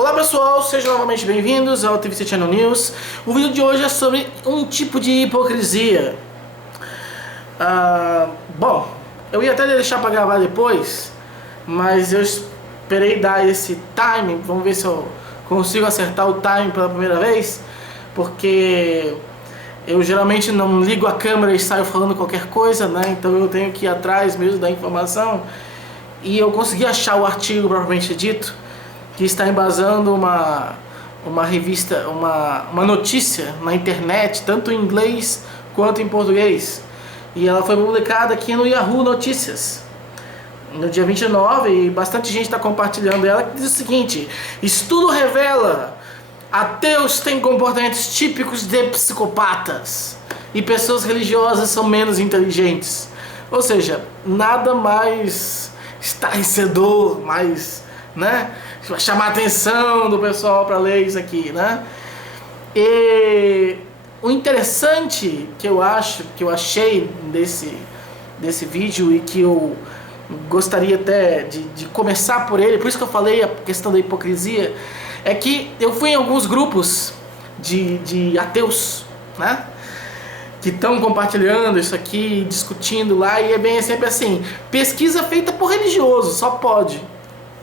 Olá pessoal, sejam novamente bem-vindos ao TVC Channel News. O vídeo de hoje é sobre um tipo de hipocrisia. Bom, eu ia até deixar para gravar depois, mas eu esperei dar esse time. Vamos ver se eu consigo acertar o time pela primeira vez, porque eu geralmente não ligo a câmera e saio falando qualquer coisa, né? Então eu tenho que ir atrás mesmo da informação. E eu consegui achar o artigo propriamente dito, que está embasando uma revista, uma notícia na internet, tanto em inglês quanto em português. E ela foi publicada aqui no Yahoo Notícias, no dia 29, e bastante gente está compartilhando ela, que diz o seguinte: estudo revela, ateus têm comportamentos típicos de psicopatas e pessoas religiosas são menos inteligentes. Ou seja, nada mais estarrecedor, mais, né, chamar a atenção do pessoal para ler isso aqui, né? E o interessante que eu achei desse vídeo, e que eu gostaria até de começar por ele, por isso que eu falei a questão da hipocrisia, é que eu fui em alguns grupos de ateus, né, que estão compartilhando isso aqui, discutindo lá, e é bem sempre assim: pesquisa feita por religioso, só pode,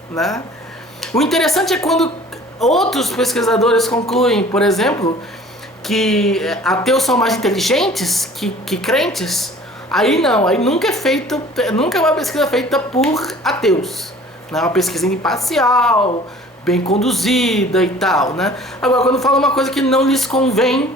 né? O interessante é quando outros pesquisadores concluem, por exemplo, que ateus são mais inteligentes que crentes. Aí não, aí nunca é uma pesquisa feita por ateus, né? Uma pesquisa imparcial, bem conduzida e tal, né? Agora, quando fala uma coisa que não lhes convém,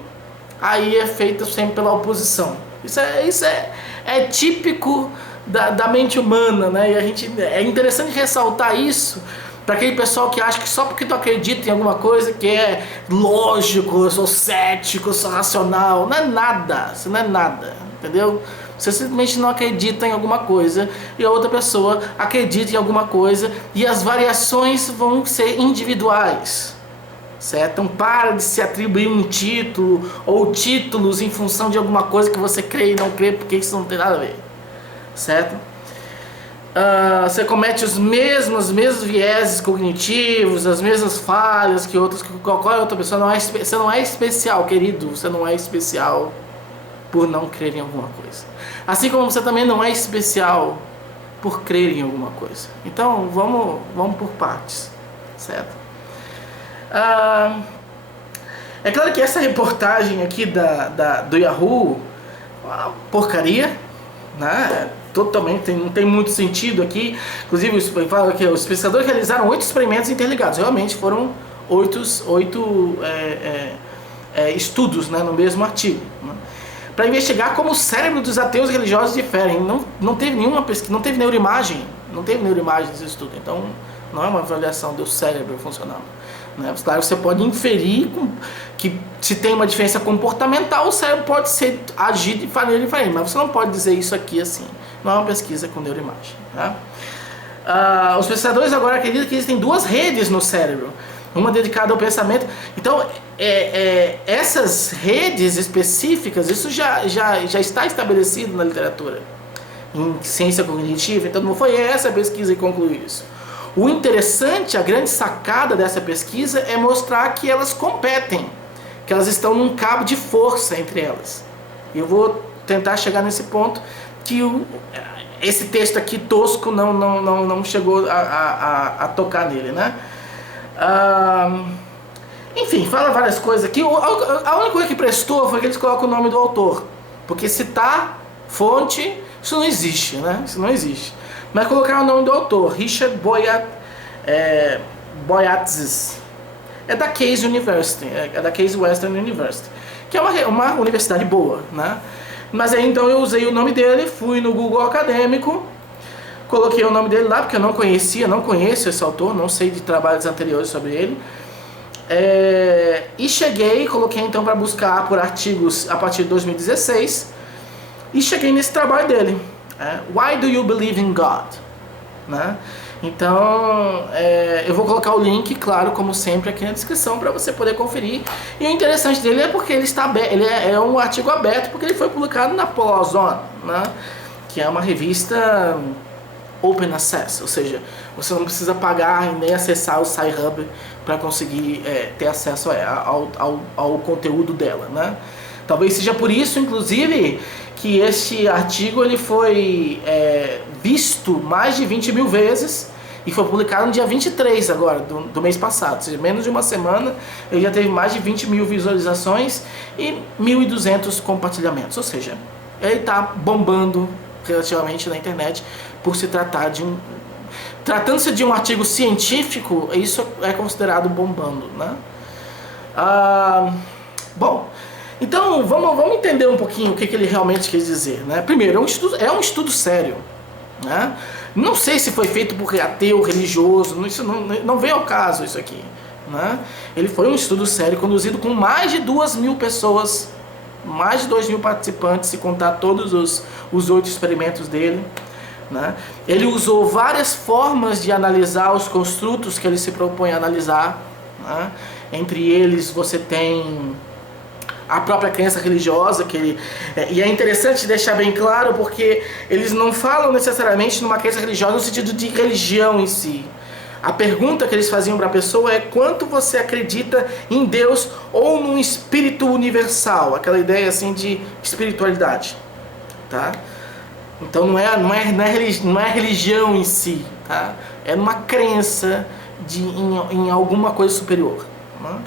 aí é feita sempre pela oposição. Isso é típico da mente humana, né? E é interessante ressaltar isso para aquele pessoal que acha que só porque tu acredita em alguma coisa que é lógico, eu sou cético, eu sou racional. Não é nada, isso não é nada, entendeu? Você simplesmente não acredita em alguma coisa e a outra pessoa acredita em alguma coisa, e as variações vão ser individuais, certo? Então para de se atribuir um título ou títulos em função de alguma coisa que você crê e não crê, porque isso não tem nada a ver, certo? Você comete os mesmos vieses cognitivos, as mesmas falhas que qualquer outra pessoa. Você não é especial, querido. Você não é especial por não crer em alguma coisa. Assim como você também não é especial por crer em alguma coisa. Então vamos por partes, certo? É claro que essa reportagem aqui do Yahoo, uma porcaria, né? Totalmente, não tem muito sentido aqui. Inclusive, fala que os pesquisadores realizaram 8 experimentos interligados. Realmente foram 8 estudos, né, no mesmo artigo, né, para investigar como o cérebro dos ateus religiosos diferem. Não teve nenhuma pesquisa, não teve neuroimagem nesse estudo. Então, não é uma avaliação do cérebro funcionando, né? Claro, você pode inferir que se tem uma diferença comportamental, o cérebro pode agir de maneira diferente, mas você não pode dizer isso aqui assim. Não é uma pesquisa com neuroimagem, tá? Os pesquisadores agora acreditam que existem 2 redes no cérebro, uma dedicada ao pensamento. Então, essas redes específicas, isso já está estabelecido na literatura, em ciência cognitiva. Então, não foi essa a pesquisa que concluiu isso. O interessante, a grande sacada dessa pesquisa é mostrar que elas competem, que elas estão num cabo de força entre elas. E eu vou tentar chegar nesse ponto, que esse texto aqui tosco não chegou a tocar nele, né? Enfim, fala várias coisas aqui. A única coisa que prestou foi que eles colocam o nome do autor, porque citar fonte, isso não existe, né? Isso não existe. Mas colocaram o nome do autor, Richard Boyatzis. É da Case University, é da Case Western University, que é uma universidade boa, né? Mas aí então eu usei o nome dele, fui no Google Acadêmico, coloquei o nome dele lá, porque eu não conheço esse autor, não sei de trabalhos anteriores sobre ele. E coloquei então para buscar por artigos a partir de 2016, e cheguei nesse trabalho dele, Why Do You Believe in God? Né? Então, eu vou colocar o link, claro, como sempre, aqui na descrição para você poder conferir. E o interessante dele é porque ele é um artigo aberto, porque ele foi publicado na PLOS ONE, né? Que é uma revista Open Access, ou seja, você não precisa pagar e nem acessar o Sci-Hub para conseguir ter acesso ao conteúdo dela, né? Talvez seja por isso, inclusive, que este artigo ele foi visto mais de 20 mil vezes e foi publicado no dia 23 agora, do mês passado, ou seja, menos de uma semana ele já teve mais de 20 mil visualizações e 1.200 compartilhamentos, ou seja, ele está bombando relativamente na internet por se tratar de tratando-se de um artigo científico, isso é considerado bombando, né? Bom, então vamos entender um pouquinho o que ele realmente quer dizer, né? Primeiro, é um estudo sério, né? Não sei se foi feito por ateu, religioso, isso não vem ao caso isso aqui, né? Ele foi um estudo sério conduzido com mais de 2.000 pessoas, mais de 2.000 participantes, se contar todos os 8 experimentos dele, né? Ele usou várias formas de analisar os construtos que ele se propõe a analisar, né? Entre eles você tem a própria crença religiosa, e é interessante deixar bem claro porque eles não falam necessariamente numa crença religiosa no sentido de religião em si. A pergunta que eles faziam para a pessoa é quanto você acredita em Deus ou num espírito universal, aquela ideia assim de espiritualidade, tá? Então não é religião em si, tá? É uma crença em alguma coisa superior, né?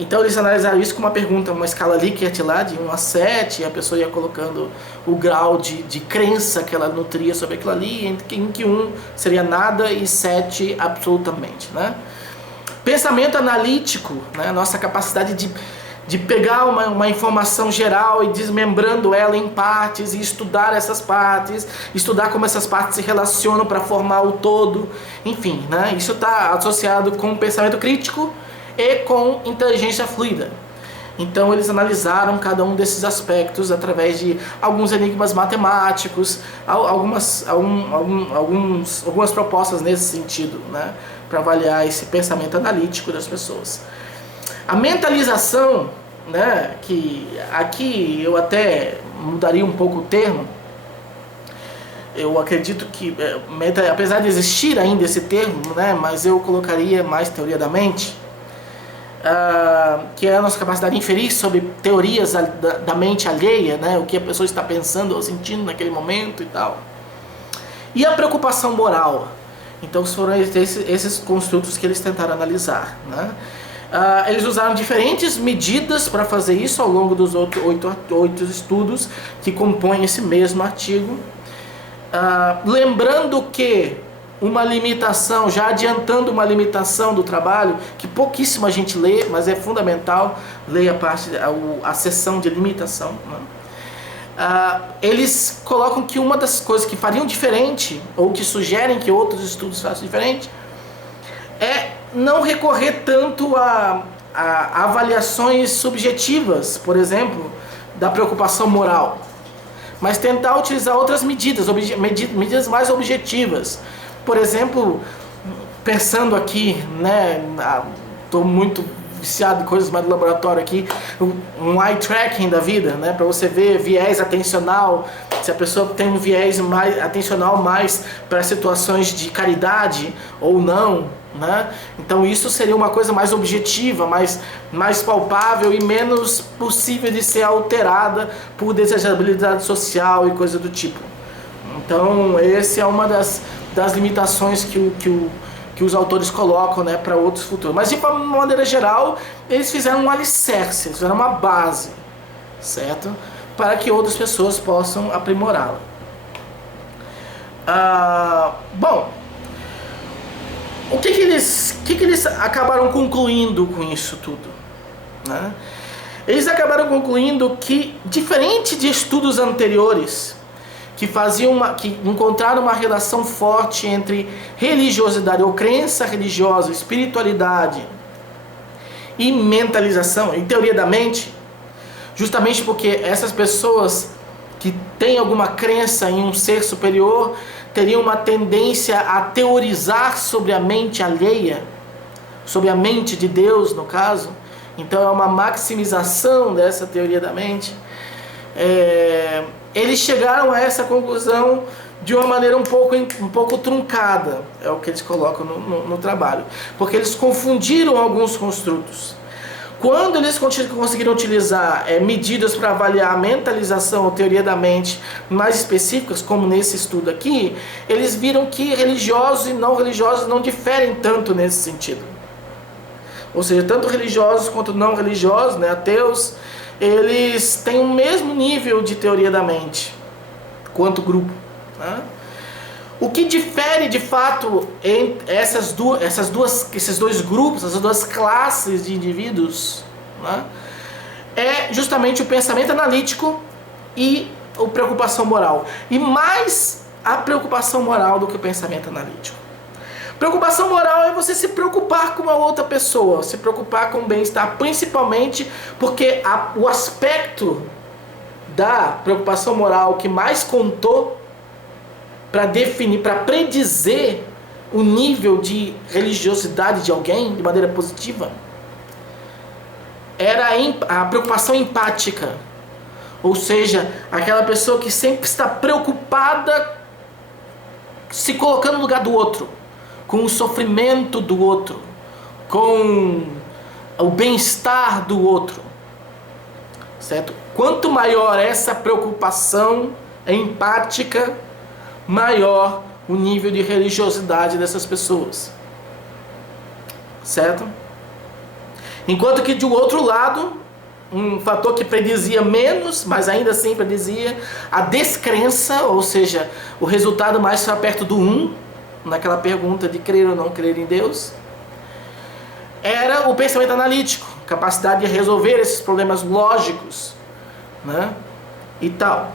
Então eles analisaram isso com uma pergunta, uma escala Likert lá de 1 a 7, e a pessoa ia colocando o grau de crença que ela nutria sobre aquilo ali, em que 1 seria nada e 7 absolutamente, né? Pensamento analítico, né? Nossa capacidade de pegar uma informação geral e desmembrando ela em partes e estudar essas partes, estudar como essas partes se relacionam para formar o todo, enfim, né? Isso está associado com pensamento crítico e com inteligência fluida. Então eles analisaram cada um desses aspectos através de alguns enigmas matemáticos, algumas propostas nesse sentido, né? Para avaliar esse pensamento analítico das pessoas. A mentalização, né, que aqui eu até mudaria um pouco o termo. Eu acredito que, apesar de existir ainda esse termo, né, mas eu colocaria mais teoria da mente, que é a nossa capacidade de inferir sobre teorias da mente alheia, né, o que a pessoa está pensando ou sentindo naquele momento e tal. E a preocupação moral. Então foram esses construtos que eles tentaram analisar, né? Eles usaram diferentes medidas para fazer isso ao longo dos oito estudos que compõem esse mesmo artigo. Lembrando que uma limitação, já adiantando uma limitação do trabalho, que pouquíssima gente lê, mas é fundamental ler a seção de limitação, né? Eles colocam que uma das coisas que fariam diferente, ou que sugerem que outros estudos façam diferente, é não recorrer tanto a avaliações subjetivas, por exemplo, da preocupação moral, mas tentar utilizar outras medidas mais objetivas. Por exemplo, pensando aqui, né, estou muito viciado em coisas mais do laboratório aqui, um eye tracking da vida, né, para você ver viés atencional, se a pessoa tem um viés mais atencional mais para situações de caridade ou não, né? Então isso seria uma coisa mais objetiva, mais palpável e menos possível de ser alterada por desejabilidade social e coisa do tipo. Então essa é uma das limitações que os autores colocam, né, para outros futuros. Mas de uma maneira geral, eles fizeram um alicerce, eles fizeram uma base, certo? Para que outras pessoas possam aprimorá-la. Bom, o que eles acabaram concluindo com isso tudo, né? Eles acabaram concluindo que, diferente de estudos anteriores, que encontraram uma relação forte entre religiosidade ou crença religiosa, espiritualidade e mentalização, e teoria da mente, justamente porque essas pessoas que têm alguma crença em um ser superior teriam uma tendência a teorizar sobre a mente alheia, sobre a mente de Deus, no caso. Então é uma maximização dessa teoria da mente. Eles chegaram a essa conclusão de uma maneira um pouco truncada, é o que eles colocam no trabalho, porque eles confundiram alguns construtos. Quando eles conseguiram utilizar medidas para avaliar a mentalização ou teoria da mente mais específicas, como nesse estudo aqui, eles viram que religiosos e não religiosos não diferem tanto nesse sentido. Ou seja, tanto religiosos quanto não religiosos, né, ateus, eles têm o mesmo nível de teoria da mente quanto grupo. Né? O que difere de fato entre esses dois grupos, essas duas classes de indivíduos, né, é justamente o pensamento analítico e a preocupação moral. E mais a preocupação moral do que o pensamento analítico. Preocupação moral é você se preocupar com a outra pessoa, se preocupar com o bem-estar, principalmente porque o aspecto da preocupação moral que mais contou para definir, para predizer o nível de religiosidade de alguém de maneira positiva, era a preocupação empática. Ou seja, aquela pessoa que sempre está preocupada se colocando no lugar do outro, com o sofrimento do outro, com o bem-estar do outro. Certo? Quanto maior essa preocupação empática, maior o nível de religiosidade dessas pessoas. Certo? Enquanto que do outro lado, um fator que predizia menos, mas ainda assim predizia a descrença, ou seja, o resultado mais perto do 1, naquela pergunta de crer ou não crer em Deus, era o pensamento analítico, capacidade de resolver esses problemas lógicos, né? E tal.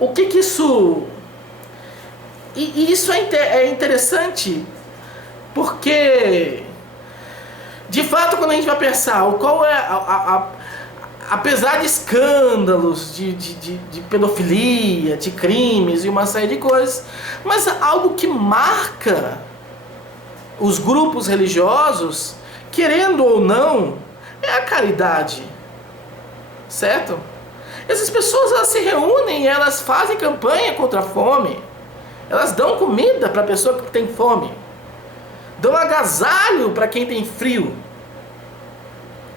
O que isso... E isso é interessante, porque de fato quando a gente vai pensar qual é apesar de escândalos de pedofilia, de crimes e uma série de coisas, mas algo que marca os grupos religiosos, querendo ou não, é a caridade, certo? Essas pessoas, elas se reúnem, elas fazem campanha contra a fome, elas dão comida para a pessoa que tem fome, dão agasalho para quem tem frio,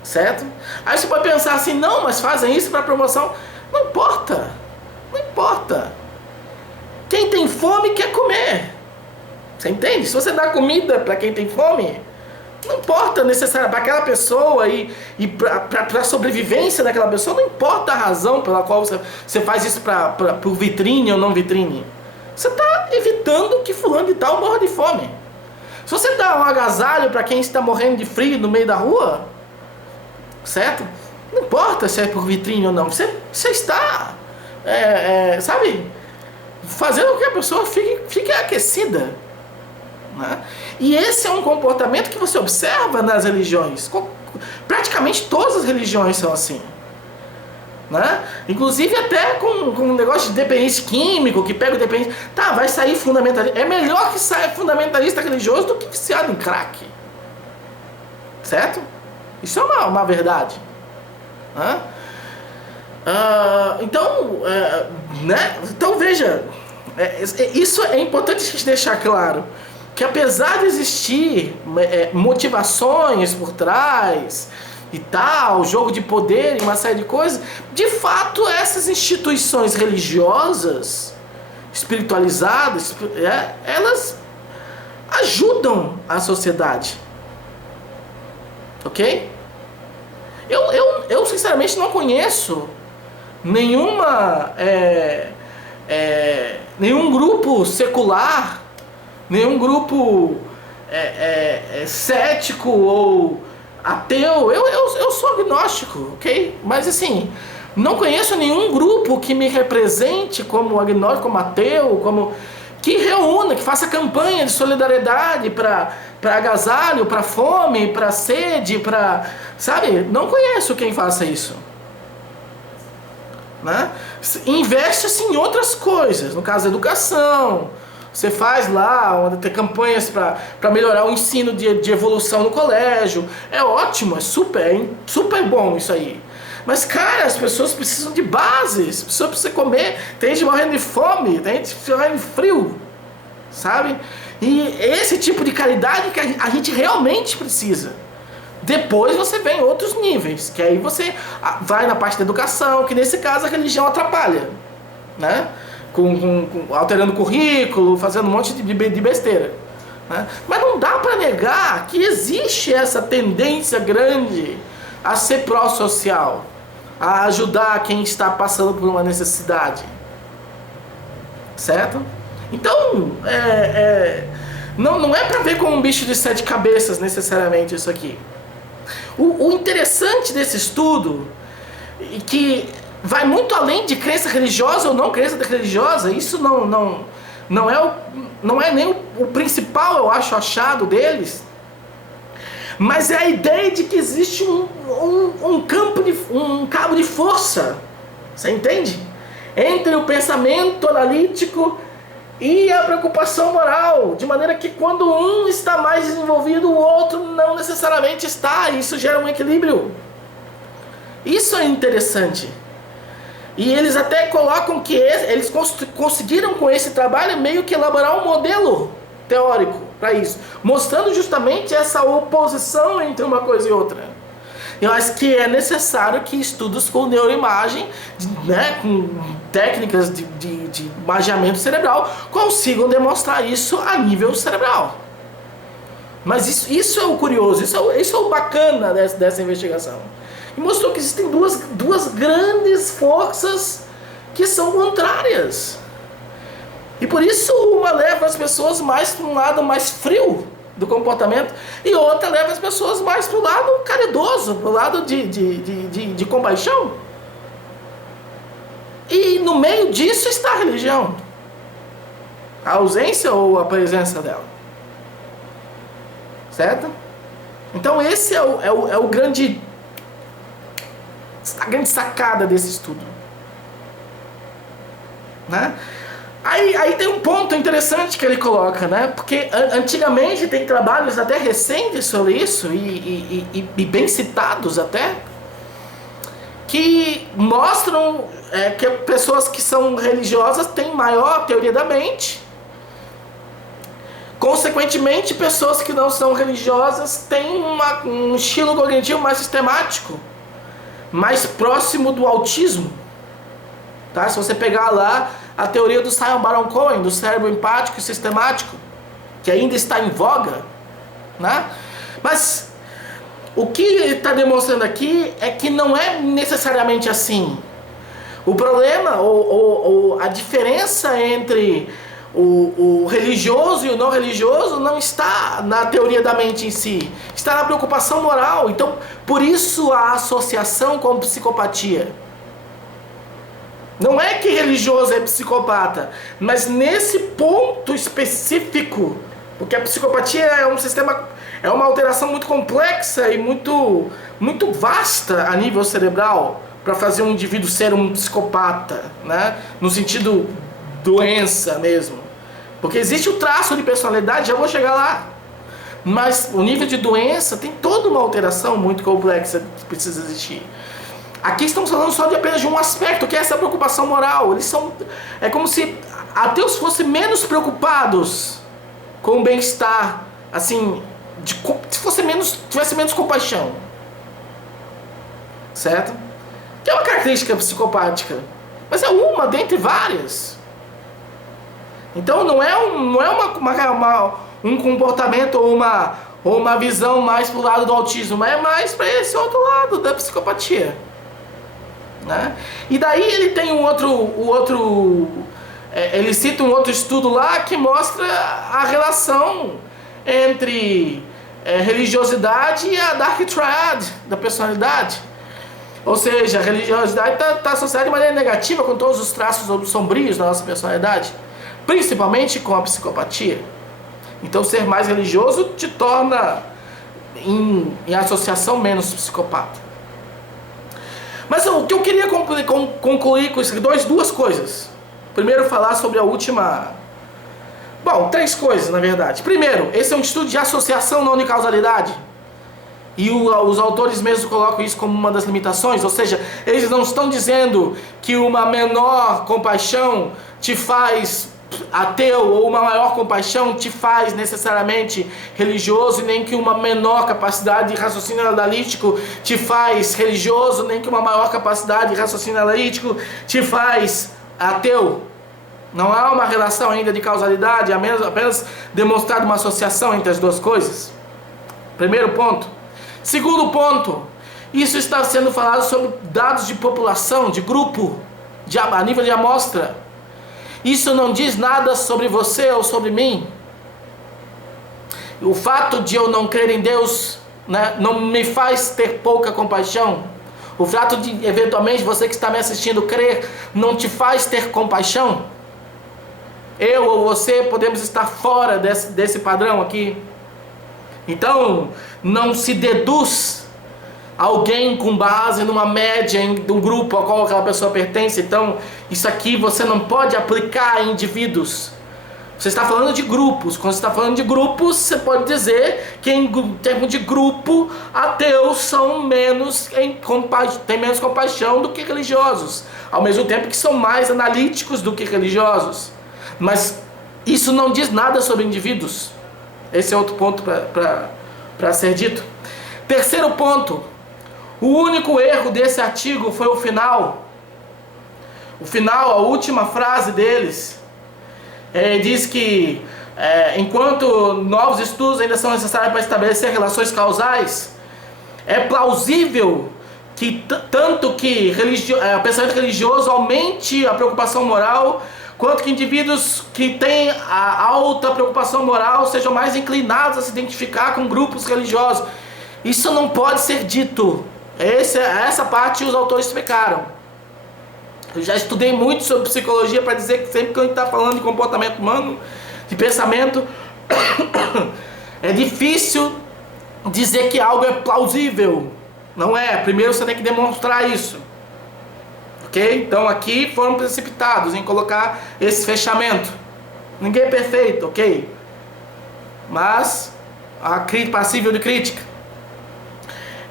certo? Aí você pode pensar assim, não, mas fazem isso para promoção. Não importa, não importa. Quem tem fome quer comer, você entende? Se você dá comida para quem tem fome, não importa necessariamente para aquela pessoa e para a sobrevivência daquela pessoa, não importa a razão pela qual você faz isso para vitrine ou não vitrine. Você está evitando que fulano de tal morra de fome. Se você dá um agasalho para quem está morrendo de frio no meio da rua, certo? Não importa se é por vitrine ou não, você está, sabe, fazendo com que a pessoa fique aquecida. Né? E esse é um comportamento que você observa nas religiões. Praticamente todas as religiões são assim. Né? Inclusive até com um negócio de dependência químico, que pega o dependente. Tá, vai sair fundamentalista. É melhor que saia fundamentalista religioso do que viciado em crack. Certo? Isso é uma verdade. Né? Então, né? Então veja, isso é importante a gente deixar claro. Que apesar de existir motivações por trás e tal, jogo de poder e uma série de coisas, de fato essas instituições religiosas, espiritualizadas, elas ajudam a sociedade. Ok? Eu sinceramente não conheço nenhum grupo secular, nenhum grupo cético ou ateu. Eu sou agnóstico, ok? Mas assim, não conheço nenhum grupo que me represente como agnóstico, como ateu, que reúna, que faça campanha de solidariedade para agasalho, para fome, para sede, sabe? Não conheço quem faça isso. Né? Investe-se em outras coisas, no caso da educação. Você faz lá, tem campanhas para melhorar o ensino de evolução no colégio. É ótimo, é super bom isso aí. Mas, cara, as pessoas precisam de bases, as pessoas precisam comer, tem gente morrendo de fome, tem gente morrendo de frio, sabe? E esse tipo de caridade que a gente realmente precisa. Depois você vem em outros níveis, que aí você vai na parte da educação, que nesse caso a religião atrapalha, né? Alterando o currículo, fazendo um monte de besteira, né? Mas não dá para negar que existe essa tendência grande a ser pró-social, a ajudar quem está passando por uma necessidade, certo? Então, não é para ver como um bicho de 7 cabeças necessariamente isso aqui. O interessante desse estudo, e que vai muito além de crença religiosa ou não crença religiosa, isso não é nem o principal, eu acho, achado deles, mas é a ideia de que existe um cabo de força, você entende? Entre o pensamento analítico e a preocupação moral, de maneira que quando um está mais desenvolvido, o outro não necessariamente está, e isso gera um equilíbrio. Isso é interessante. E eles até colocam que eles conseguiram com esse trabalho meio que elaborar um modelo teórico para isso, mostrando justamente essa oposição entre uma coisa e outra. Eu acho que é necessário que estudos com neuroimagem, né, com técnicas de magiamento cerebral, consigam demonstrar isso a nível cerebral. Mas isso é o curioso, isso é o bacana dessa investigação. E mostrou que existem duas grandes forças que são contrárias. E por isso uma leva as pessoas mais para um lado mais frio do comportamento, e outra leva as pessoas mais para o lado caridoso, para o lado de compaixão. E no meio disso está a religião, a ausência ou a presença dela, certo? Então esse é a grande sacada desse estudo, né? Aí tem um ponto interessante que ele coloca, né? Porque antigamente tem trabalhos até recentes sobre isso, e bem citados até, que mostram que pessoas que são religiosas têm maior teoria da mente. Consequentemente, pessoas que não são religiosas têm um estilo cognitivo mais sistemático, mais próximo do autismo. Tá? Se você pegar lá a teoria do Simon Baron-Cohen, do cérebro empático e sistemático, que ainda está em voga, né? Mas o que ele está demonstrando aqui é que não é necessariamente assim. O problema, ou a diferença entre o religioso e o não religioso não está na teoria da mente em si, está na preocupação moral. Então, por isso a associação com psicopatia. Não é que religioso é psicopata, mas nesse ponto específico, porque a psicopatia é um sistema, é uma alteração muito complexa e muito vasta a nível cerebral para fazer um indivíduo ser um psicopata, né? No sentido doença mesmo. Porque existe o traço de personalidade, já vou chegar lá. Mas o nível de doença tem toda uma alteração muito complexa que precisa existir. Aqui estamos falando só de apenas de um aspecto, que é essa preocupação moral. É como se ateus fossem menos preocupados com o bem-estar, assim, se tivesse menos compaixão, certo? Que é uma característica psicopática, mas é uma dentre várias. Então não é um comportamento ou uma visão mais para o lado do autismo, mas é mais para esse outro lado da psicopatia. Né? E daí ele tem ele cita um outro estudo lá que mostra a relação entre religiosidade e a Dark Triad da personalidade. Ou seja, a religiosidade está associada de maneira negativa com todos os traços sombrios da nossa personalidade, principalmente com a psicopatia. Então ser mais religioso te torna em associação menos psicopata. Mas o que eu queria concluir com isso aqui, duas coisas. Primeiro, falar sobre a última... Bom, 3 coisas, na verdade. Primeiro, esse é um estudo de associação, não de causalidade. E os autores mesmos colocam isso como uma das limitações, ou seja, eles não estão dizendo que uma menor compaixão te faz ateu ou uma maior compaixão te faz necessariamente religioso, nem que uma menor capacidade de raciocínio analítico te faz religioso, nem que uma maior capacidade de raciocínio analítico te faz ateu. Não há uma relação ainda de causalidade, apenas demonstrado uma associação entre as duas coisas. Primeiro ponto. Segundo ponto, isso está sendo falado sobre dados de população, de grupo, a nível de amostra. Isso não diz nada sobre você ou sobre mim. O fato de eu não crer em Deus, né, não me faz ter pouca compaixão. O fato de, eventualmente, você que está me assistindo crer, não te faz ter compaixão. Eu ou você podemos estar fora desse padrão aqui. Então, não se deduz alguém com base numa média de um grupo ao qual aquela pessoa pertence. Então, isso aqui você não pode aplicar a indivíduos. Você está falando de grupos. Quando você está falando de grupos, você pode dizer que em termos de grupo, ateus são têm menos compaixão do que religiosos. Ao mesmo tempo que são mais analíticos do que religiosos. Mas isso não diz nada sobre indivíduos. Esse é outro ponto para ser dito. Terceiro ponto. O único erro desse artigo foi o final. O final, a última frase deles, diz que enquanto novos estudos ainda são necessários para estabelecer relações causais, é plausível que tanto que o pensamento religioso aumente a preocupação moral, quanto que indivíduos que têm a alta preocupação moral sejam mais inclinados a se identificar com grupos religiosos. Isso não pode ser dito. Essa parte os autores explicaram. Eu já estudei muito sobre psicologia para dizer que sempre que a gente está falando de comportamento humano, de pensamento, é difícil dizer que algo é plausível. Não é. Primeiro você tem que demonstrar isso. Ok? Então aqui foram precipitados em colocar esse fechamento. Ninguém é perfeito, ok? Mas passível de crítica.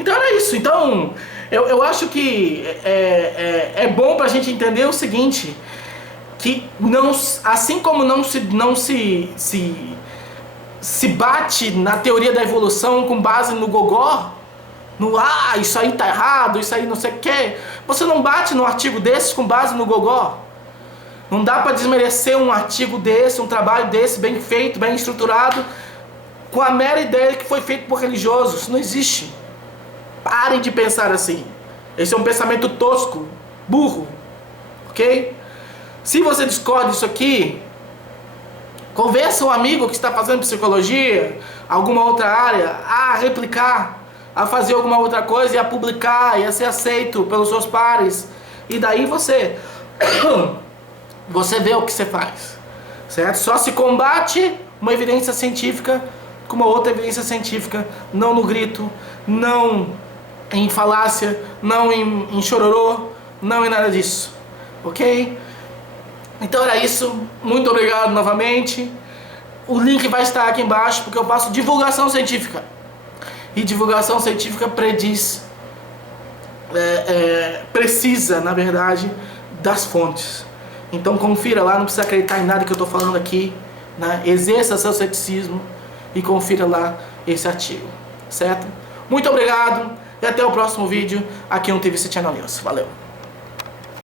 Então era isso. Então eu acho que é bom para a gente entender o seguinte, que assim como não se bate na teoria da evolução com base no gogó, isso aí tá errado, isso aí não sei o que. Você não bate num artigo desses com base no gogó. Não dá para desmerecer um artigo desse, um trabalho desse, bem feito, bem estruturado, com a mera ideia que foi feito por religiosos. Isso não existe. Parem de pensar assim. Esse é um pensamento tosco, burro. Ok? Se você discorda disso aqui, convença um amigo que está fazendo psicologia, alguma outra área, a replicar, a fazer alguma outra coisa e a publicar e a ser aceito pelos seus pares. E daí você vê o que você faz, certo? Só se combate uma evidência científica com uma outra evidência científica, não no grito, não em falácia, não em chororô, não em nada disso, ok? Então era isso, muito obrigado novamente. O link vai estar aqui embaixo porque eu faço divulgação científica. E divulgação científica precisa, na verdade, das fontes. Então confira lá, não precisa acreditar em nada que eu estou falando aqui, né? Exerça seu ceticismo e confira lá esse artigo, certo? Muito obrigado e até o próximo vídeo aqui no TVC Channel News. Valeu!